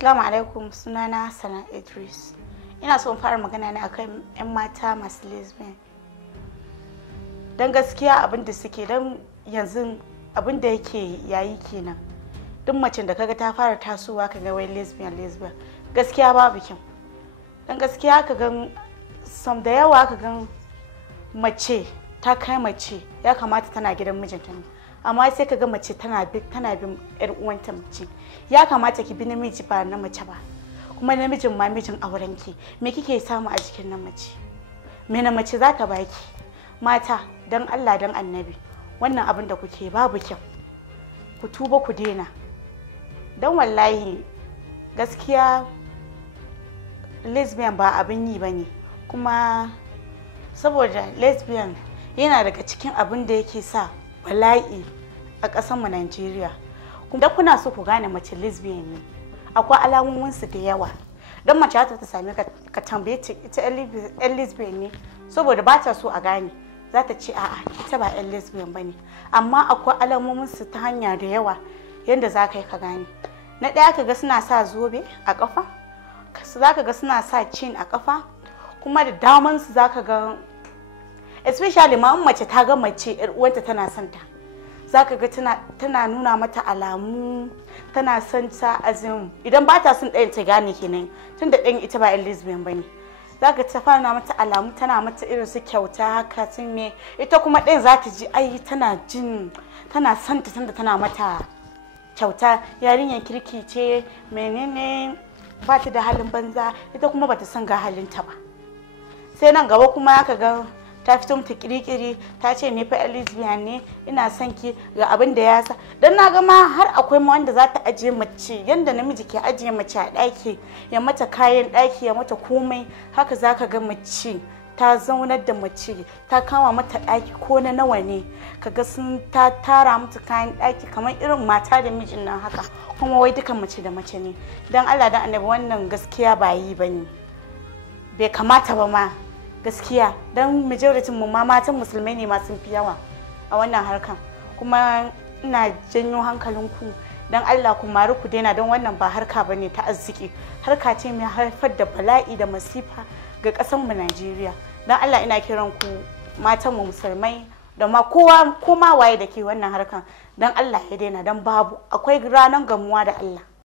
Assalamu alaikum, sunana Sana Idris. Ina son fara magana ne akan 'yan mata masu lesbian. Don gaskiya abin da suke don yanzu abin da yake yayi kenan. Duk macen da kaga ta fara tasowa kaga wai lesbian gaskiya babu kyau. Don gaskiya ka gan sam da yawa ka gan mace ta kai mace ya kamata tana gidan mijinta ne. Amma sai ka ga mace tana bin yar uwanta mace. Ya kamata ki bi namiji ba na mace ba. Kuma namijin ma mijin auren ki. Me kike samu a jikin na mace? Me na mace za ta baki? Mata dan Allah dan Annabi. Wannan abin da kuke babu kyau. Ku tuba ku dena. Dan wallahi gaskiya lesbian ba abin yi bane. Kuma saboda lesbian yana daga cikin abin da yake sa bala'i a ƙasarmu Najeriya. Kuma kuna so ku gane mace lesbian ne, akwai alamominsu da yawa. Don mace ta same ka tambaye ta ita yan lesbian ne saboda ba ta so a gane, za ta ce a'a ita ba yan lesbian ba ne. Amma akwai alamominsu ta hanya da yawa yadda za ka yi ka gane. Na ɗaya ka ga suna sa zobe a ƙafa, za ka ga suna sa chain a ƙafa, kuma da damansu za ka ga especially ma in mace ta ga mace yar uwanta tana son ta, zaka ga tana nuna mata alamu tana son ta azin idan ba ta son ɗayan ta gane kenan tunda ɗayan ita ba yan lesbian bane, zaka ta fara mata alamu tana mata irin su kyauta haka tun me ita kuma ɗayan za ta ji ai tana son ta tunda tana mata kyauta, yarinyar kirki ce menene ba ta da halin banza, ita kuma bata son ga halinta ba. Sai nan gaba kuma ka ga ta fito mata kirikiri ta ce ne fa lesbian ne, ina son ki ga abin da ya sa. Dan na ga ma har akwai ma wanda za ta ajiye mace yanda namiji ke ajiye mace a ɗaki, ya mata kayan ɗaki, ya mata komai, haka za ka ga mace ta zaunar da mace ta kama mata ɗaki ko na nawa ne, kaga sun ta tara mata kayan ɗaki kamar irin mata da mijin nan haka, kuma wai dukan mace da mace ne. Dan Allah dan Annabi wannan gaskiya ba yi bane, bai kamata ba ma gaskiya. Dan majoritin mu ma matan musulmai ne ma sun fi yawa a wannan harkan. Kuma ina janyo hankalinku dan Allah ku mari ku daina, don wannan ba harka bane ta arziki, harka ce mai haifar da bala'i da masifa ga ƙasar mu Najeriya. Dan Allah ina kiran ku matan mu musulmai da ma kowa waye da ke wannan harkan, dan Allah ya daina, dan babu akwai ranar gamuwa da Allah.